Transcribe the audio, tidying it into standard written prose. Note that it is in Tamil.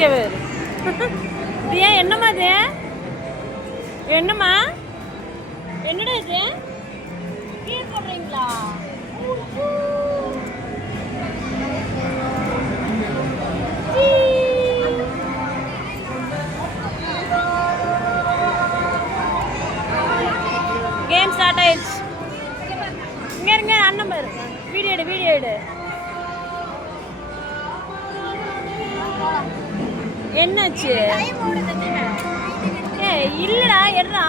இங்கே வேறு இது ஏன் என்னம்மா இது என்னம்மா என்னடா இது கீழே போடுறீங்களா கேம் ஸ்டார்ட் ஆயிடுச்சு இங்கே இருங்க அண்ணன் பாரு வீடியோ எடு என்னாச்சு ஏ இல்லடா எடுறா